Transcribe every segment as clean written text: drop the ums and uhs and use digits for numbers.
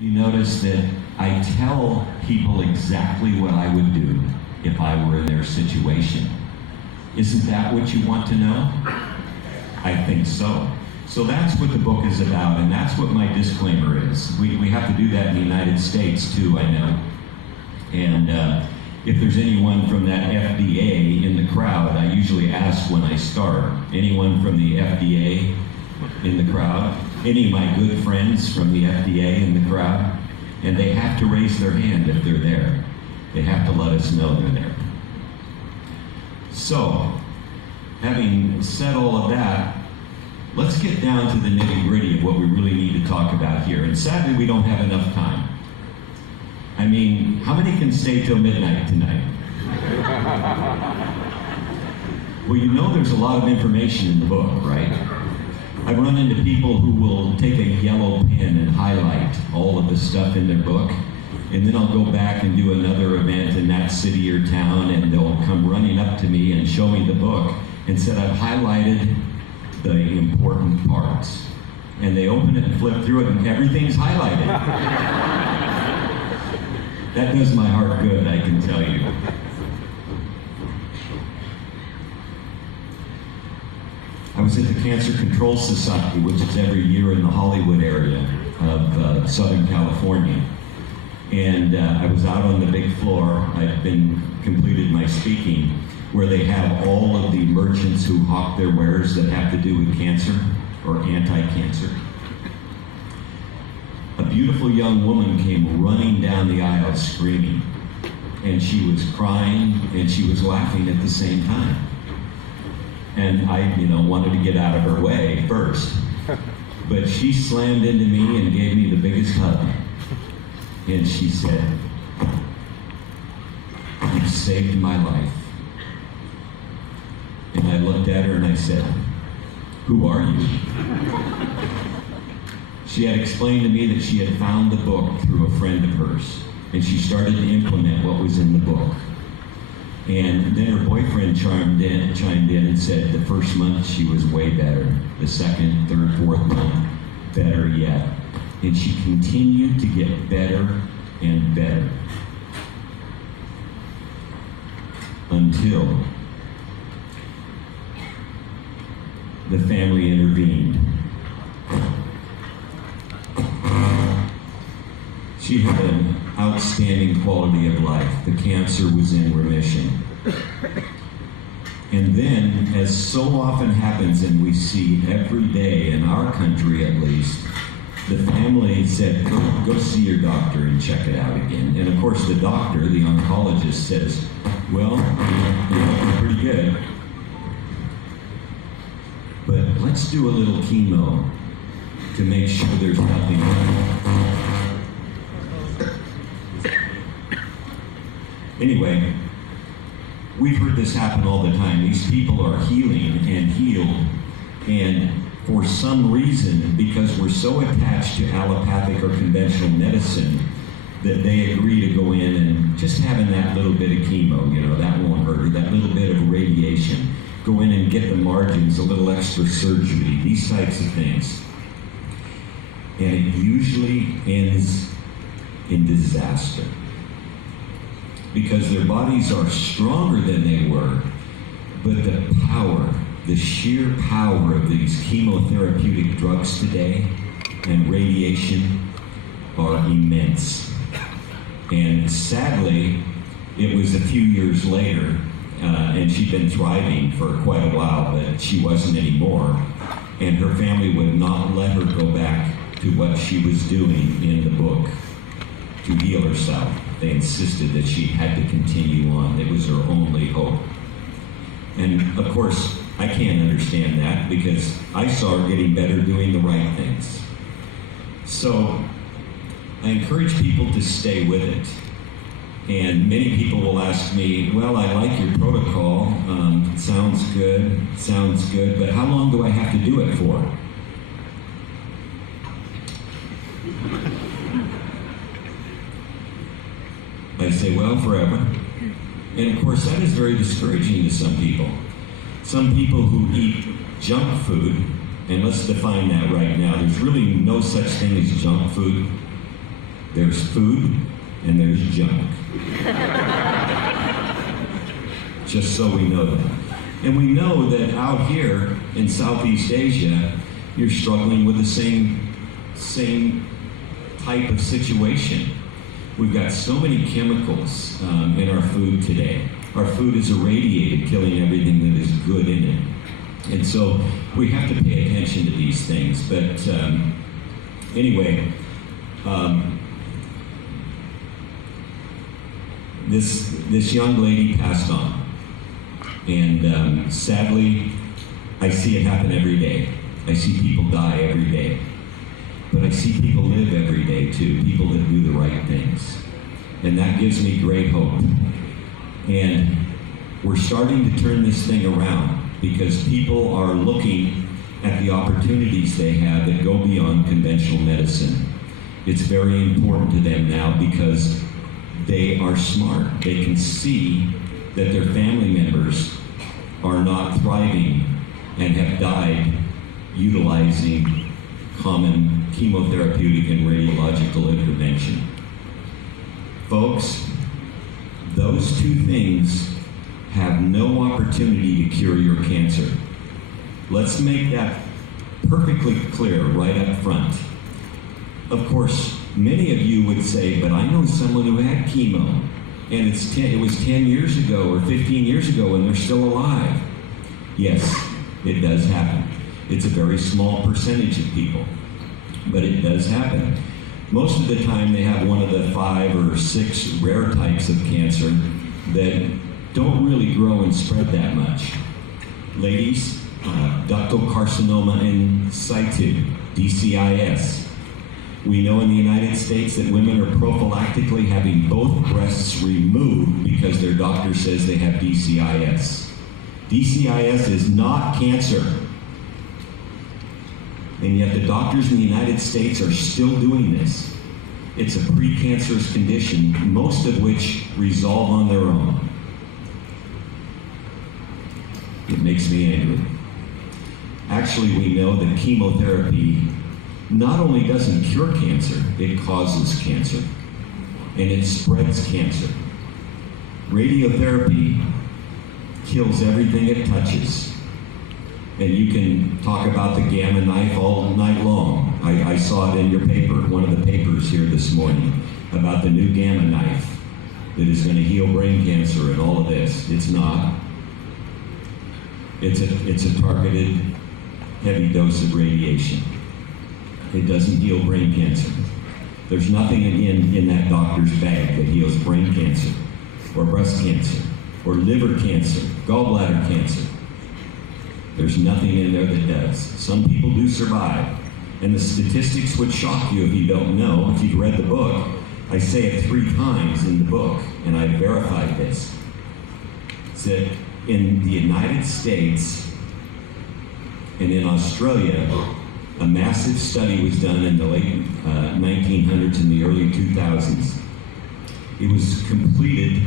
You notice that I tell people exactly what I would do if I were in their situation. Isn't that what you want to know? I think so. So that's what the book is about, and that's what my disclaimer is. We have to do that in the United States too, I know. And if there's anyone from that FDA in the crowd, I usually ask when I start, anyone from the FDA in the crowd? Any of my good friends from the FDA in the crowd? And they have to raise their hand if they're there. They have to let us know they're there. So, having said all of that, let's get down to the nitty-gritty of what we really need to talk about here. And sadly, we don't have enough time. I mean, how many can stay till midnight tonight? Well, you know there's a lot of information in the book, right? I've run into people who will take a yellow pen and highlight all of the stuff in their book, and then I'll go back and do another event in that city or town, and they'll come running up to me and show me the book and said, I've highlighted the important parts. And they open it and flip through it, and everything's highlighted. That does my heart good, I can tell you. I was at the Cancer Control Society, which is every year in the Hollywood area of Southern California. And I was out on the big floor. I'd completed my speaking, where they have all of the merchants who hawk their wares that have to do with cancer or anti-cancer. A beautiful young woman came running down the aisle screaming, and she was crying and she was laughing at the same time. And I, wanted to get out of her way first, but she slammed into me and gave me the biggest hug. And she said, "You saved my life." And I looked at her and I said, "Who are you?" She had explained to me that she had found the book through a friend of hers, and she started to implement what was in the book. And then her boyfriend chimed in and said the first month she was way better. The second, third, fourth month, better yet. And she continued to get better and better. Until the family intervened. She had an outstanding quality of life. The cancer was in remission. And then, as so often happens, and we see every day in our country at least, the family said, go see your doctor and check it out again. And of course the doctor, the oncologist, says, well, you're pretty good, but let's do a little chemo to make sure there's nothing wrong. Anyway, we've heard this happen all the time. These people are healing and healed, and for some reason, because we're so attached to allopathic or conventional medicine, that they agree to go in and just having that little bit of chemo, that won't hurt, or that little bit of radiation, go in and get the margins, a little extra surgery, these types of things. And it usually ends in disaster, because their bodies are stronger than they were, but the sheer power of these chemotherapeutic drugs today and radiation are immense. And sadly, it was a few years later, and she'd been thriving for quite a while, but she wasn't anymore. And her family would not let her go back to what she was doing in the book to heal herself. They insisted that she had to continue on. It was her only hope. And of course, I can't understand that, because I saw her getting better doing the right things. So I encourage people to stay with it. And many people will ask me, well, I like your protocol. Sounds good, but how long do I have to do it for? I say, well, forever. And of course, that is very discouraging to some people. Some people who eat junk food, and let's define that right now. There's really no such thing as junk food. There's food and there's junk. Just so we know that. And we know that out here in Southeast Asia, you're struggling with the same type of situation. We've got so many chemicals in our food today. Our food is irradiated, killing everything that is good in it. And so we have to pay attention to these things. But anyway, this young lady passed on. And sadly, I see it happen every day. I see people die every day. But I see people live every day too, people that do the right things. And that gives me great hope. And we're starting to turn this thing around because people are looking at the opportunities they have that go beyond conventional medicine. It's very important to them now because they are smart. They can see that their family members are not thriving and have died utilizing common chemotherapeutic and radiological intervention. Folks, those two things have no opportunity to cure your cancer. Let's make that perfectly clear right up front. Of course, many of you would say, but I know someone who had chemo, and it was 10 years ago or 15 years ago and they're still alive. Yes, it does happen. It's a very small percentage of people, but it does happen. Most of the time they have one of the 5 or 6 rare types of cancer that don't really grow and spread that much. Ladies, ductal carcinoma in situ, DCIS. We know in the United States that women are prophylactically having both breasts removed because their doctor says they have DCIS. DCIS is not cancer. And yet the doctors in the United States are still doing this. It's a precancerous condition, most of which resolve on their own. It makes me angry. Actually, we know that chemotherapy not only doesn't cure cancer, it causes cancer, and it spreads cancer. Radiotherapy kills everything it touches. And you can talk about the gamma knife all night long. I saw it in your paper, one of the papers here this morning, about the new gamma knife that is going to heal brain cancer and all of this. It's not. It's a targeted heavy dose of radiation. It doesn't heal brain cancer. There's nothing in that doctor's bag that heals brain cancer, or breast cancer, or liver cancer, gallbladder cancer. There's nothing in there that does. Some people do survive, and the statistics would shock you if you don't know. If you've read the book, I say it 3 times in the book, and I verified this. It's that in the United States and in Australia, a massive study was done in the late 1900s and the early 2000s. It was completed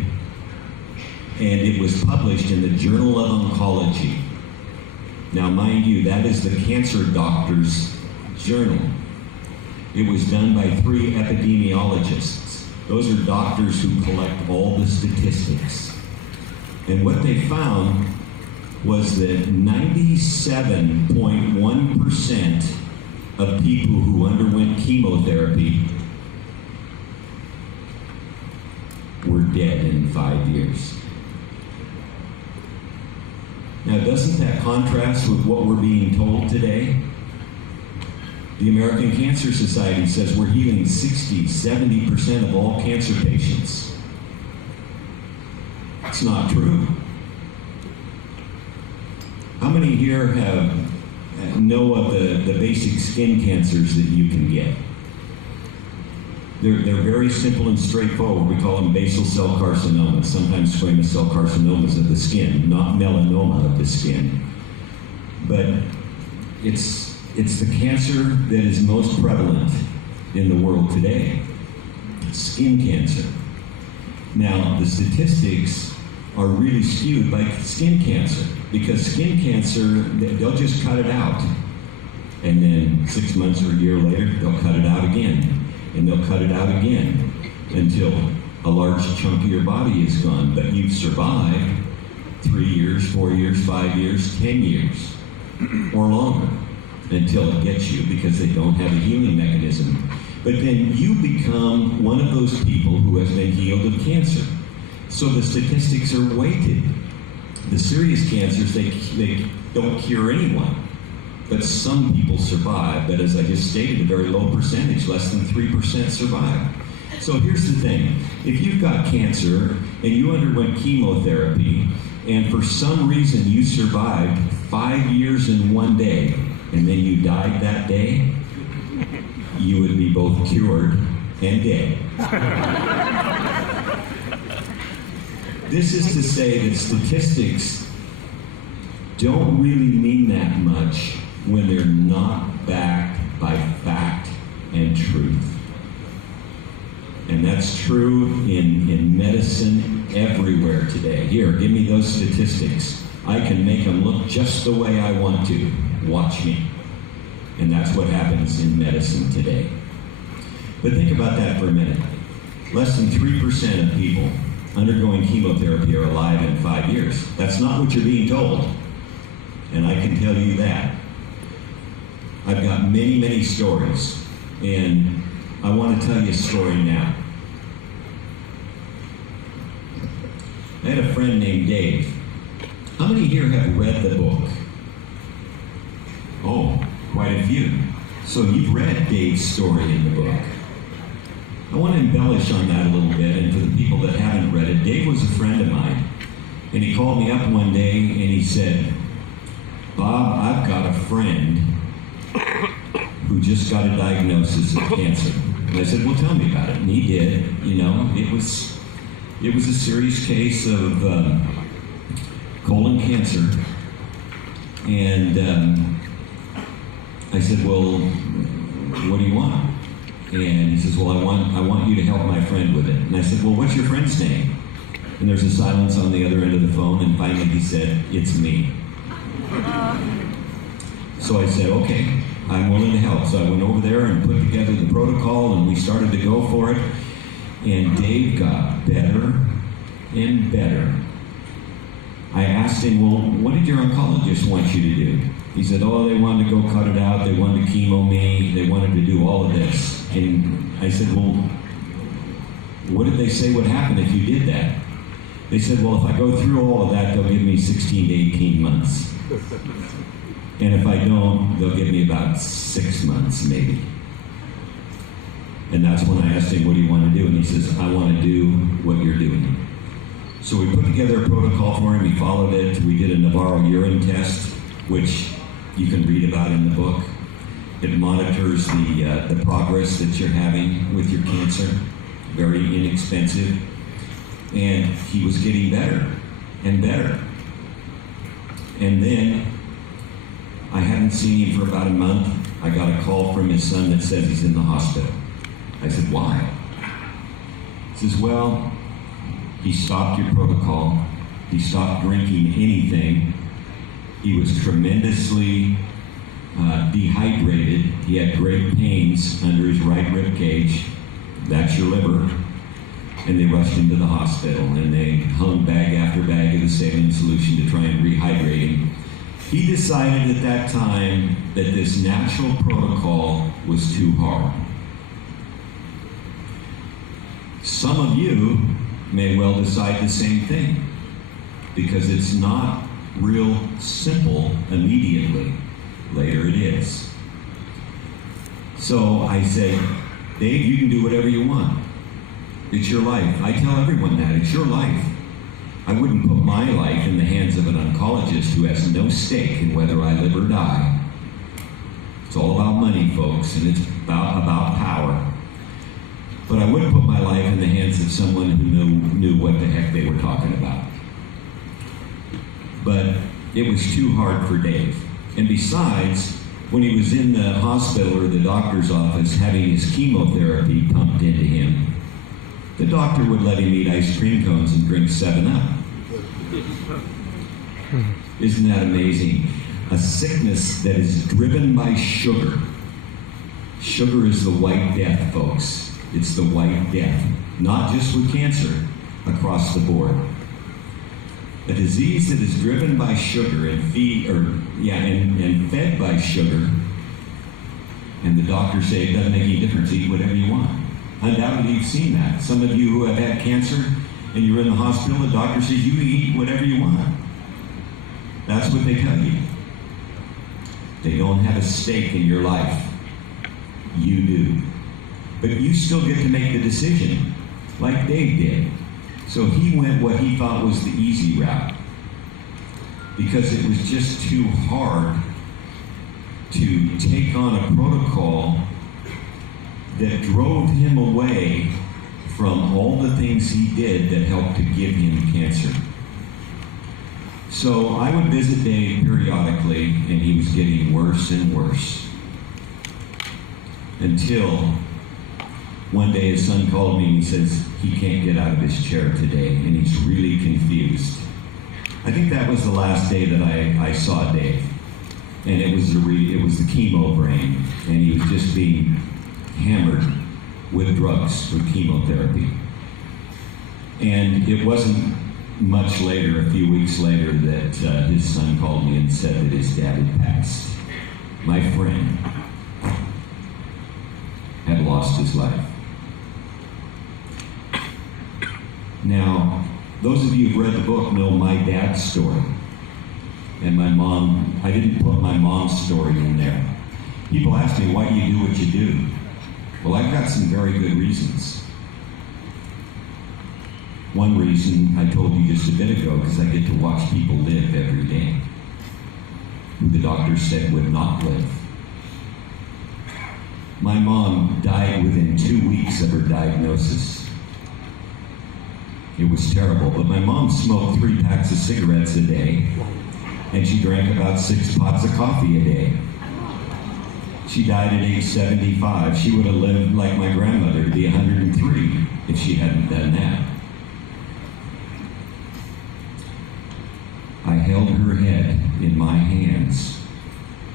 and it was published in the Journal of Oncology. Now, mind you, that is the cancer doctor's journal. It was done by 3 epidemiologists. Those are doctors who collect all the statistics. And what they found was that 97.1% of people who underwent chemotherapy were dead in 5 years. Now, doesn't that contrast with what we're being told today? The American Cancer Society says we're healing 60-70% of all cancer patients. It's not true. How many here know of the basic skin cancers that you can get? They're very simple and straightforward. We call them basal cell carcinomas, sometimes squamous cell carcinomas of the skin, not melanoma of the skin. But it's the cancer that is most prevalent in the world today, skin cancer. Now, the statistics are really skewed by skin cancer, because skin cancer, they'll just cut it out. And then 6 months or a year later, they'll cut it out again. and they'll cut it out again until a large chunk of your body is gone. But you've survived 3 years, 4 years, 5 years, 10 years, or longer, until it gets you, because they don't have a healing mechanism. But then you become one of those people who has been healed of cancer. So the statistics are weighted. The serious cancers, they don't cure anyone. But some people survive. But as I just stated, a very low percentage, less than 3% survive. So here's the thing. If you've got cancer and you underwent chemotherapy, and for some reason you survived 5 years and 1 day, and then you died that day, you would be both cured and dead. This is to say that statistics don't really mean that much when they're not backed by fact and truth. And that's true in medicine everywhere today. Here, give me those statistics. I can make them look just the way I want to. Watch me. And that's what happens in medicine today. But think about that for a minute. Less than 3% of people undergoing chemotherapy are alive in 5 years. That's not what you're being told. And I can tell you that. I've got many, many stories. And I want to tell you a story now. I had a friend named Dave. How many here have read the book? Oh, quite a few. So you've read Dave's story in the book. I want to embellish on that a little bit, and for the people that haven't read it, Dave was a friend of mine. And he called me up one day and he said, "Bob, I've got a friend who just got a diagnosis of cancer." And I said, "Well, tell me about it." And he did. You know, it was a serious case of colon cancer. And I said, "Well, what do you want?" And he says, "Well, I want you to help my friend with it." And I said, "Well, what's your friend's name?" And there's a silence on the other end of the phone, and finally he said, "It's me." So I said, "Okay, I'm willing to help." So I went over there and put together the protocol, and we started to go for it. And Dave got better and better. I asked him, "Well, what did your oncologist want you to do?" He said, "Oh, they wanted to go cut it out. They wanted to chemo me. They wanted to do all of this." And I said, "Well, what did they say would happen if you did that?" They said, "Well, if I go through all of that, they'll give me 16 to 18 months. And if I don't, they'll give me about 6 months, maybe." And that's when I asked him, "What do you want to do?" And he says, "I want to do what you're doing." So we put together a protocol for him. He followed it. We did a Navarro urine test, which you can read about in the book. It monitors the progress that you're having with your cancer. Very inexpensive. And he was getting better and better. And then I hadn't seen him for about a month. I got a call from his son that says he's in the hospital. I said, "Why?" He says, "Well, he stopped your protocol. He stopped drinking anything. He was tremendously dehydrated. He had great pains under his right rib cage. That's your liver." And they rushed him to the hospital, and they hung bag after bag of the saline solution to try and rehydrate him. He decided at that time that this natural protocol was too hard. Some of you may well decide the same thing, because it's not real simple immediately. Later it is. So I say, "Dave, you can do whatever you want. It's your life." I tell everyone that. It's your life. I wouldn't put my life in the hands of an oncologist who has no stake in whether I live or die. It's all about money, folks, and it's about power. But I would put my life in the hands of someone who knew what the heck they were talking about. But it was too hard for Dave. And besides, when he was in the hospital or the doctor's office having his chemotherapy pumped into him, the doctor would let him eat ice cream cones and drink 7-Up. Isn't that amazing? A sickness that is driven by sugar. Sugar is the white death, folks. It's the white death. Not just with cancer, across the board. A disease that is driven by sugar and fed by sugar, and the doctors say it doesn't make any difference, eat whatever you want. Undoubtedly you've seen that. Some of you who have had cancer and you're in the hospital, the doctor says you eat whatever you want. That's what they tell you. They don't have a stake in your life. You do. But you still get to make the decision, like Dave did. So he went what he thought was the easy route, because it was just too hard to take on a protocol that drove him away from all the things he did that helped to give him cancer. So I would visit Dave periodically, and he was getting worse and worse. Until one day his son called me and he says he can't get out of his chair today, and he's really confused. I think that was the last day that I saw Dave. And it was the chemo brain, and he was just being hammered with drugs, with chemotherapy. And it wasn't much later, a few weeks later, that his son called me and said that his dad had passed. My friend had lost his life. Now, those of you who've read the book know my dad's story. And my mom, I didn't put my mom's story in there. People ask me, why do you do what you do? Well, I've got some very good reasons. One reason I told you just a bit ago, because I get to watch people live every day who the doctor said would not live. My mom died within 2 weeks of her diagnosis. It was terrible, but my mom smoked 3 packs of cigarettes a day, and she drank about 6 pots of coffee a day. She died at age 75. She would have lived like my grandmother to be 103 if she hadn't done that. I held her head in my hands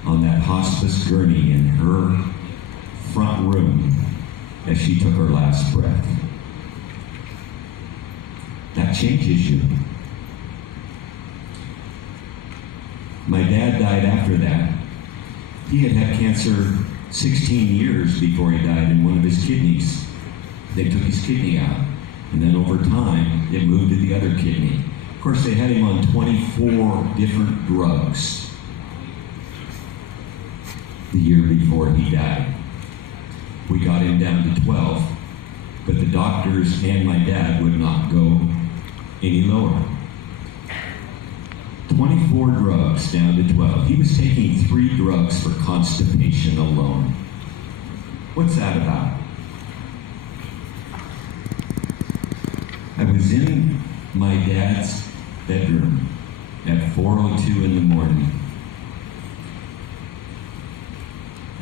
on that hospice gurney in her front room as she took her last breath. That changes you. My dad died after that. He had had cancer 16 years before he died in one of his kidneys. They took his kidney out, and then over time, it moved to the other kidney. Of course, they had him on 24 different drugs the year before he died. We got him down to 12, but the doctors and my dad would not go any lower. 24 drugs down to 12. He was taking 3 drugs for constipation alone. What's that about? I was in my dad's bedroom at 4:02 in the morning.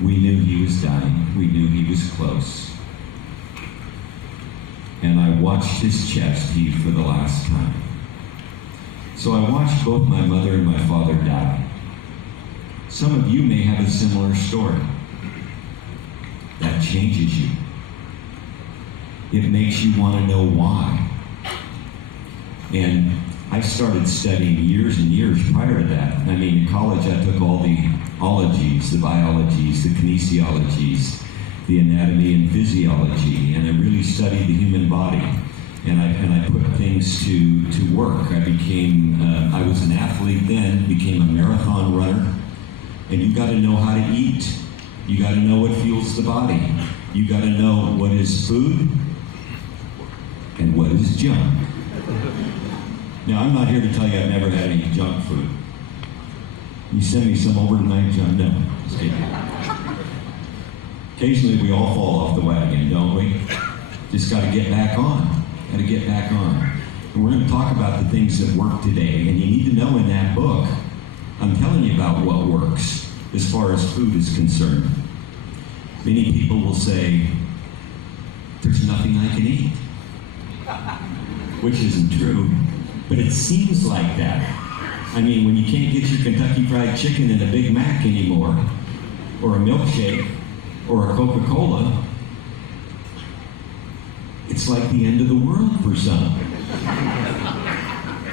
We knew he was dying. We knew he was close. And I watched his chest heave for the last time. So I watched both my mother and my father die. Some of you may have a similar story. That changes you. It makes you want to know why. And I started studying years and years prior to that. I mean, in college I took all the ologies, the biologies, the kinesiologies, the anatomy and physiology, and I really studied the human body. And I put things to work. I was an athlete then, became a marathon runner. And you got to know how to eat. You got to know what fuels the body. You got to know what is food and what is junk. Now, I'm not here to tell you I've never had any junk food. You send me some over tonight, John? No, just kidding. Occasionally we all fall off the wagon, don't we? Just got to get back on. Got to get back on. And we're going to talk about the things that work today. And you need to know in that book, I'm telling you about what works as far as food is concerned. Many people will say, there's nothing I can eat. Which isn't true, but it seems like that. I mean, when you can't get your Kentucky Fried Chicken and a Big Mac anymore, or a milkshake, or a Coca-Cola, it's like the end of the world for some.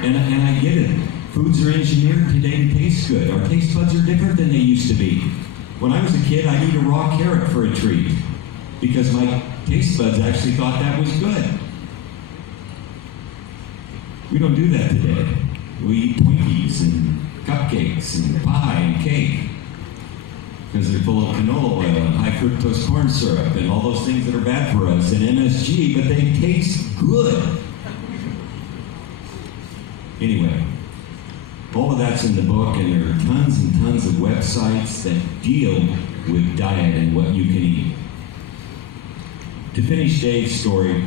And I get it. Foods are engineered today to taste good. Our taste buds are different than they used to be. When I was a kid, I'd eat a raw carrot for a treat because my taste buds actually thought that was good. We don't do that today. We eat Twinkies and cupcakes and pie and cake because they're full of canola oil and high fructose corn syrup and all those things that are bad for us and MSG, but they taste good. Anyway, all of that's in the book, and there are tons and tons of websites that deal with diet and what you can eat. To finish Dave's story,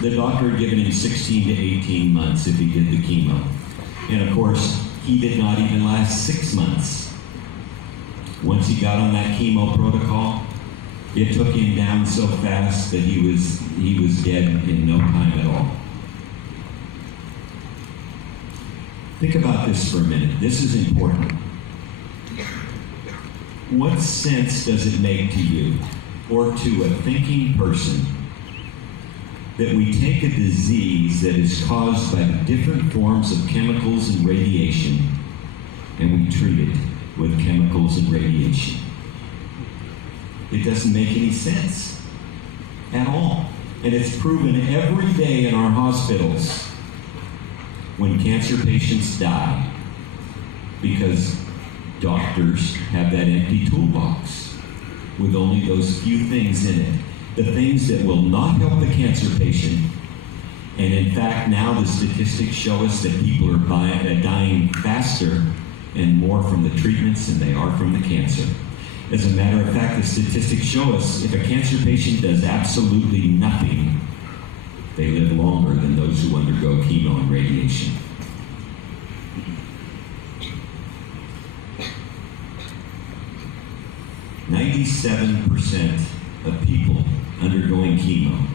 the doctor had given him 16 to 18 months if he did the chemo. And of course, he did not even last 6 months. Once he got on that chemo protocol, it took him down so fast that he was dead in no time at all. Think about this for a minute. This is important. What sense does it make to you, or to a thinking person, that we take a disease that is caused by different forms of chemicals and radiation, and we treat it with chemicals and radiation? It doesn't make any sense at all. And it's proven every day in our hospitals when cancer patients die, because doctors have that empty toolbox with only those few things in it. The things that will not help the cancer patient, and in fact now the statistics show us that people are dying faster and more from the treatments than they are from the cancer. As a matter of fact, the statistics show us if a cancer patient does absolutely nothing, they live longer than those who undergo chemo and radiation. "97% of people undergoing chemo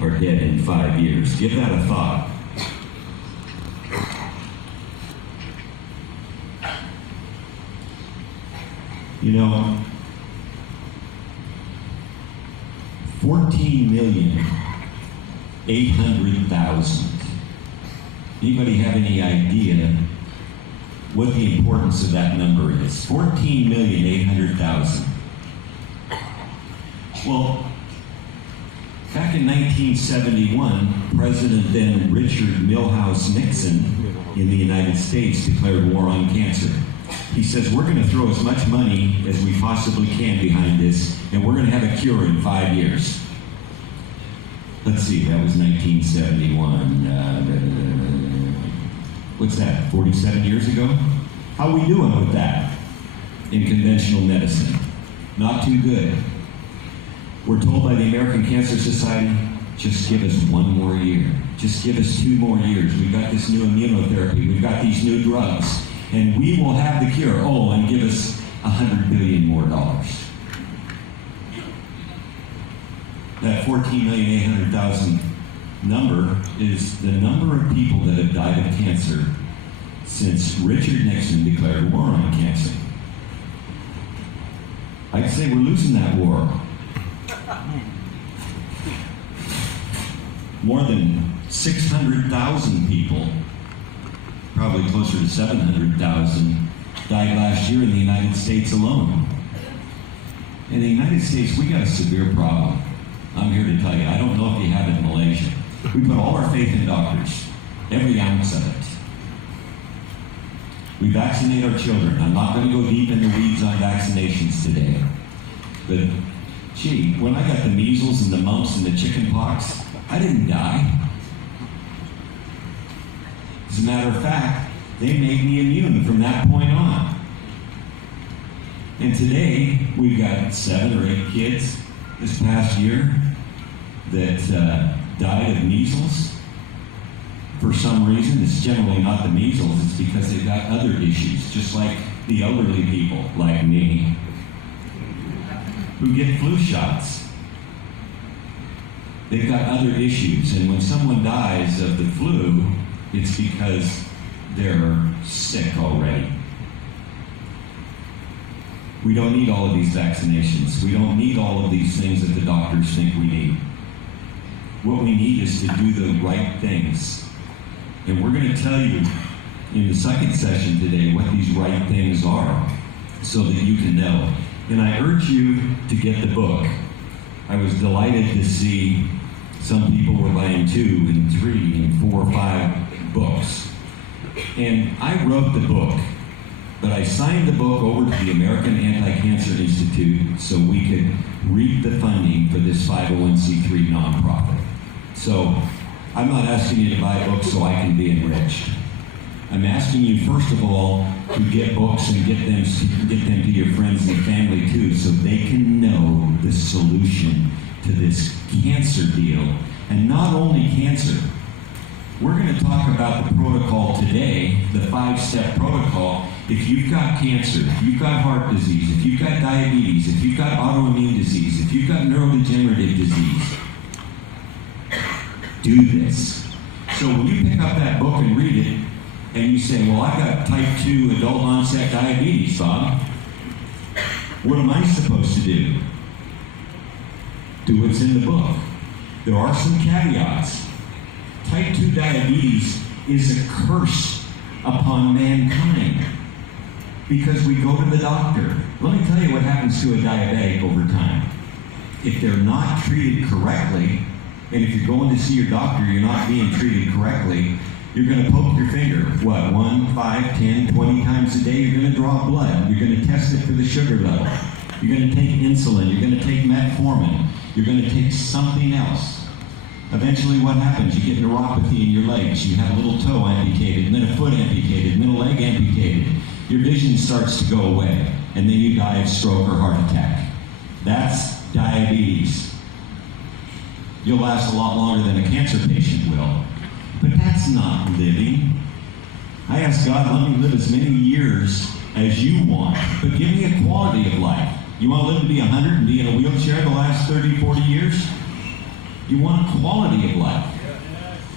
are dead in 5 years." Give that a thought. You know, 14,800,000. Anybody have any idea what the importance of that number is? 14,800,000. Well, back in 1971, President then Richard Milhouse Nixon in the United States declared war on cancer. He says, we're going to throw as much money as we possibly can behind this, and we're going to have a cure in 5 years. Let's see, that was 1971. What's that, 47 years ago? How are we doing with that in conventional medicine? Not too good. We're told by the American Cancer Society, just give us 1 more year. Just give us 2 more years. We've got this new immunotherapy. We've got these new drugs. And we will have the cure. Oh, and give us $100 billion more. That 14,800,000 number is the number of people that have died of cancer since Richard Nixon declared war on cancer. I'd say we're losing that war. More than 600,000 people, probably closer to 700,000, died last year in the United States alone. In the United States, we got a severe problem. I'm here to tell you, I don't know if you have it in Malaysia. We put all our faith in doctors, every ounce of it. We vaccinate our children. I'm not going to go deep in the weeds on vaccinations today. But, gee, when I got the measles and the mumps and the chicken pox, I didn't die. As a matter of fact, they made me immune from that point on. And today, we've got 7 or 8 kids this past year that died of measles. For some reason, it's generally not the measles, it's because they've got other issues, just like the elderly people like me who get flu shots. They've got other issues, and when someone dies of the flu, it's because they're sick already. We don't need all of these vaccinations. We don't need all of these things that the doctors think we need. What we need is to do the right things. And we're going to tell you in the second session today what these right things are so that you can know. And I urge you to get the book. I was delighted to see some people were buying 2 and 3 and 4 or 5 books. And I wrote the book, but I signed the book over to the American Anti-Cancer Institute so we could reap the funding for this 501c3 nonprofit. So I'm not asking you to buy books so I can be enriched. I'm asking you, first of all, to get books and get them to your friends and family too, so they can know the solution to this cancer deal. And not only cancer. We're going to talk about the protocol today, the 5-step protocol. If you've got cancer, if you've got heart disease, if you've got diabetes, if you've got autoimmune disease, if you've got neurodegenerative disease, do this. So when you pick up that book and read it, and you say, well, I've got type 2 adult onset diabetes, Bob. What am I supposed to do? Do what's in the book. There are some caveats. Type 2 diabetes is a curse upon mankind because we go to the doctor. Let me tell you what happens to a diabetic over time. If they're not treated correctly, and if you're going to see your doctor, you're not being treated correctly, you're going to poke your finger, 1, 5, 10, 20 times a day. You're going to draw blood. You're going to test it for the sugar level. You're going to take insulin. You're going to take metformin. You're going to take something else. Eventually what happens? You get neuropathy in your legs. You have a little toe amputated, and then a foot amputated, and then a leg amputated. Your vision starts to go away, and then you die of stroke or heart attack. That's diabetes. You'll last a lot longer than a cancer patient will. But that's not living. I ask God, let me live as many years as you want, but give me a quality of life. You want to live to be 100 and be in a wheelchair the last 30, 40 years? You want a quality of life.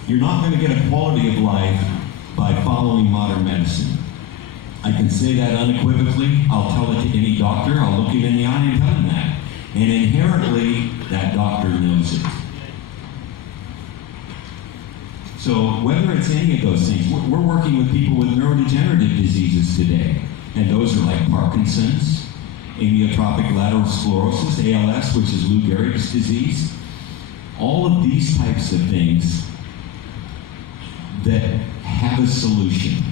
You're not going to get a quality of life by following modern medicine. I can say that unequivocally. I'll tell it to any doctor. I'll look him in the eye and tell him that. And inherently, that doctor knows it. So whether it's any of those things, we're working with people with neurodegenerative diseases today. And those are like Parkinson's, amyotrophic lateral sclerosis, ALS, which is Lou Gehrig's disease. All of these types of things that have a solution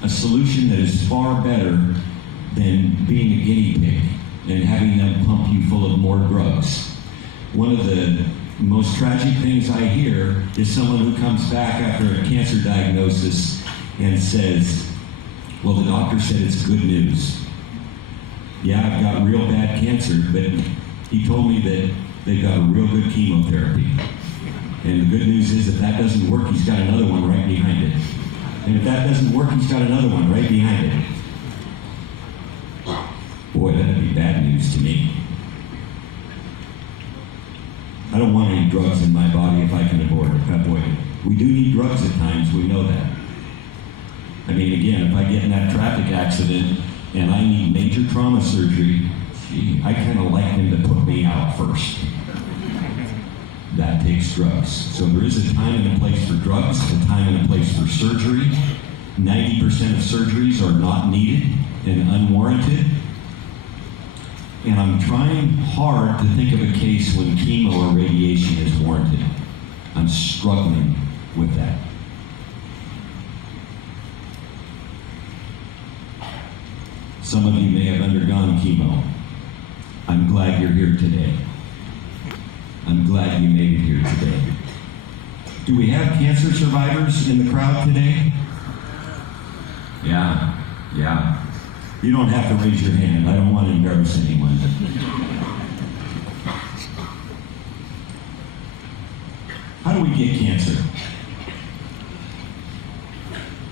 that is far better than being a guinea pig and having them pump you full of more drugs. One of the most tragic things I hear is someone who comes back after a cancer diagnosis and says, well, the doctor said it's good news. Yeah, I've got real bad cancer, but he told me that they've got a real good chemotherapy. And the good news is if that doesn't work, he's got another one right behind it. And if that doesn't work, he's got another one right behind it. Boy, that'd be bad news to me. I don't want any drugs in my body if I can avoid it. We do need drugs at times, we know that. I mean, again, if I get in that traffic accident and I need major trauma surgery, I kind of like them to put me out first. That takes drugs. So there is a time and a place for drugs, a time and a place for surgery. 90% of surgeries are not needed and unwarranted. And I'm trying hard to think of a case when chemo or radiation is warranted. I'm struggling with that. Some of you may have undergone chemo. I'm glad you're here today. I'm glad you made it here today. Do we have cancer survivors in the crowd today? Yeah. You don't have to raise your hand. I don't want to embarrass anyone. How do we get cancer?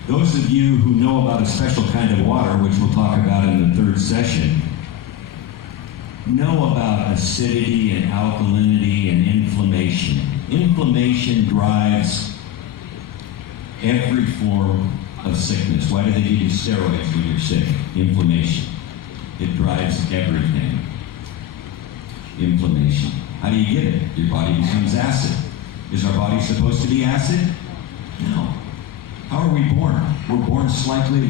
Those of you who know about a special kind of water, which we'll talk about in the third session, know about acidity and alkalinity and inflammation. Inflammation drives every form of sickness. Why do they give you steroids when you're sick? Inflammation. It drives everything. Inflammation. How do you get it? Your body becomes acid. Is our body supposed to be acid? No. How are we born? We're born slightly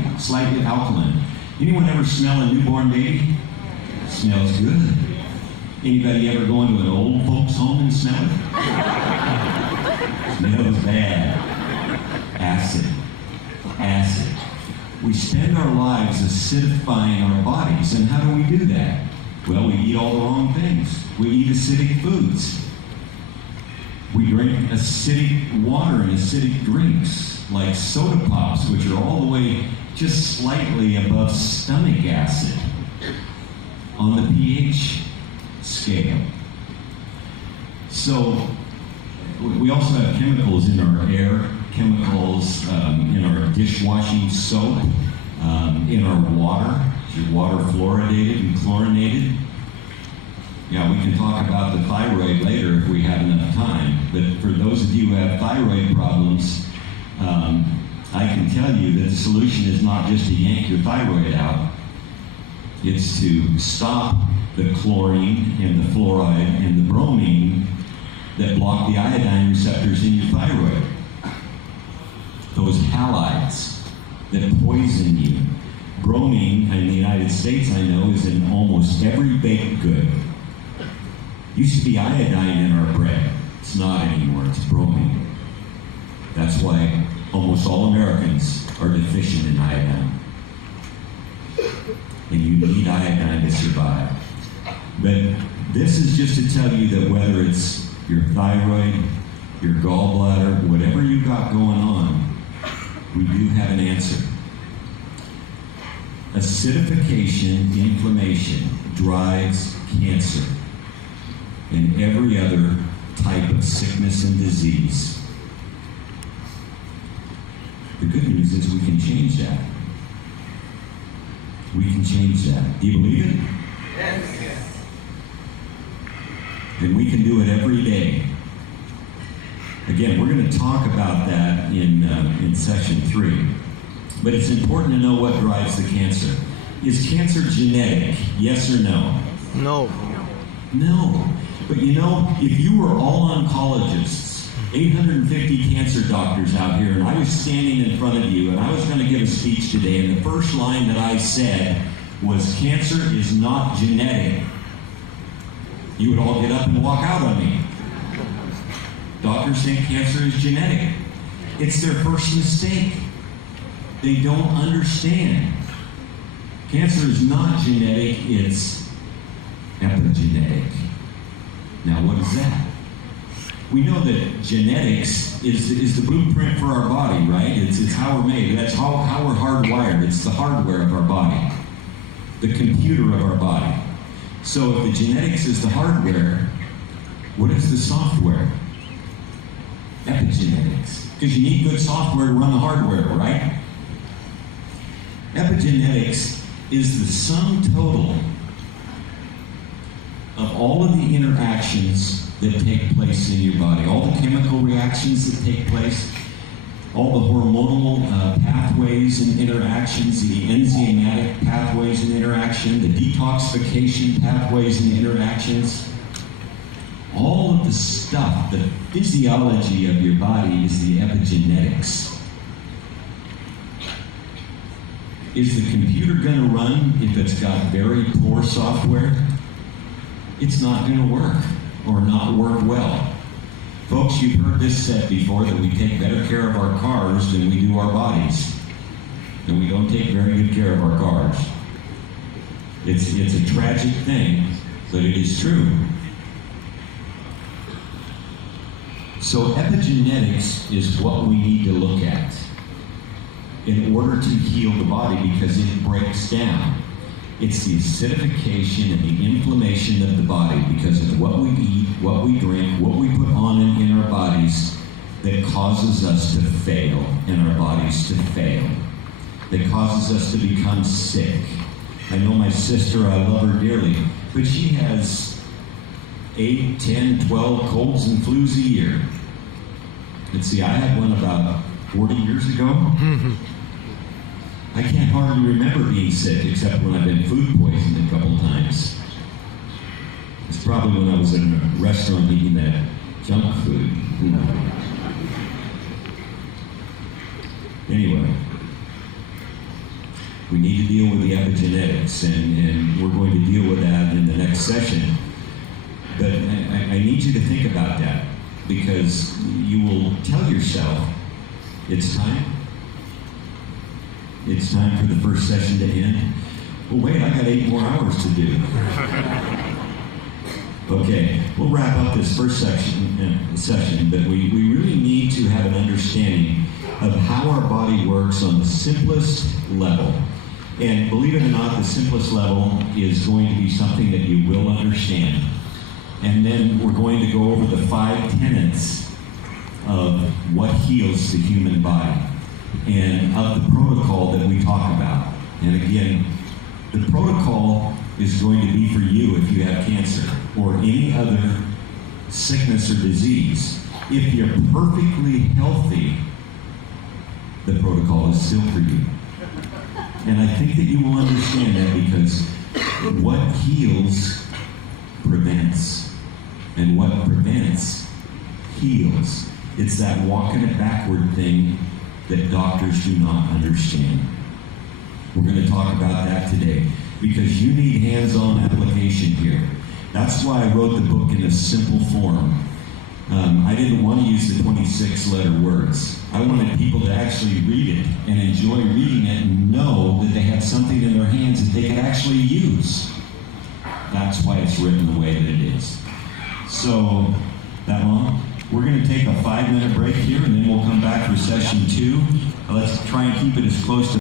alkaline. Anyone ever smell a newborn baby? It smells good. Anybody ever go into an old folks' home and smell it? Smells bad. Acid. Acid. We spend our lives acidifying our bodies. And how do we do that? Well, we eat all the wrong things. We eat acidic foods. We drink acidic water and acidic drinks, like soda pops, which are all the way just slightly above stomach acid on the pH scale. So we also have chemicals in our air, chemicals in our dishwashing soap, in our water. Is your water fluoridated and chlorinated? Yeah, we can talk about the thyroid later if we have enough time. But for those of you who have thyroid problems, I can tell you that the solution is not just to yank your thyroid out. It's to stop the chlorine and the fluoride and the bromine that block the iodine receptors in your thyroid. Those halides that poison you. Bromine in the United States, I know, is in almost every baked good. Used to be iodine in our bread. It's not anymore, it's bromine. That's why almost all Americans are deficient in iodine. And you need iodine to survive. But this is just to tell you that whether it's your thyroid, your gallbladder, whatever you got going on, we do have an answer. Acidification, inflammation, drives cancer and every other type of sickness and disease. The good news is we can change that. We can change that. Do you believe it? Yes. And we can do it every day. Again, we're going to talk about that in session 3. But it's important to know what drives the cancer. Is cancer genetic? Yes or no? No. No. But you know, if you were all oncologists, 850 cancer doctors out here, and I was standing in front of you, and I was going to give a speech today, and the first line that I said was, cancer is not genetic, you would all get up and walk out on me. Doctors think cancer is genetic. It's their first mistake. They don't understand. Cancer is not genetic, it's epigenetic. Now, what is that? We know that genetics is the blueprint for our body, right? It's how we're made. That's how we're hardwired. It's the hardware of our body, the computer of our body. So if the genetics is the hardware, what is the software? Epigenetics. Because you need good software to run the hardware, right? Epigenetics is the sum total of all of the interactions that take place in your body, all the chemical reactions that take place, all the hormonal pathways and interactions, the enzymatic pathways and interaction, the detoxification pathways and interactions, all of the stuff, the physiology of your body is the epigenetics. Is the computer going to run if it's got very poor software? It's not going to work, or not work well. Folks, you've heard this said before, that we take better care of our cars than we do our bodies. And we don't take very good care of our cars. It's a tragic thing, but it is true. So epigenetics is what we need to look at in order to heal the body, because it breaks down. It's the acidification and the inflammation of the body because of what we eat, what we drink, what we put on in our bodies that causes us to fail, and our bodies to fail. That causes us to become sick. I know my sister, I love her dearly, but she has 8, 10, 12 colds and flus a year. Let's see, I had one about 40 years ago. I can't hardly remember being sick except when I've been food poisoned a couple times. It's probably when I was in a restaurant eating that junk food. Anyway, we need to deal with the epigenetics, and we're going to deal with that in the next session. But I need you to think about that, because you will tell yourself, it's time. It's time for the first session to end. Well, wait, I got 8 more hours to do. Okay, we'll wrap up this first session, but we really need to have an understanding of how our body works on the simplest level. And believe it or not, the simplest level is going to be something that you will understand. And then we're going to go over the 5 tenets of what heals the human body and of the protocol that we talk about. And again, the protocol is going to be for you if you have cancer or any other sickness or disease. If you're perfectly healthy, the protocol is still for you. And I think that you will understand that, because what heals prevents, and what prevents heals. It's that walking it backward thing that doctors do not understand. We're going to talk about that today, because you need hands-on application here. That's why I wrote the book in a simple form. I didn't want to use the 26-letter words. I wanted people to actually read it and enjoy reading it and know that they had something in their hands that they could actually use. That's why it's written the way that it is. So, that long? We're going to take a 5-minute break here, and then we'll come back for session 2. Let's try and keep it as close to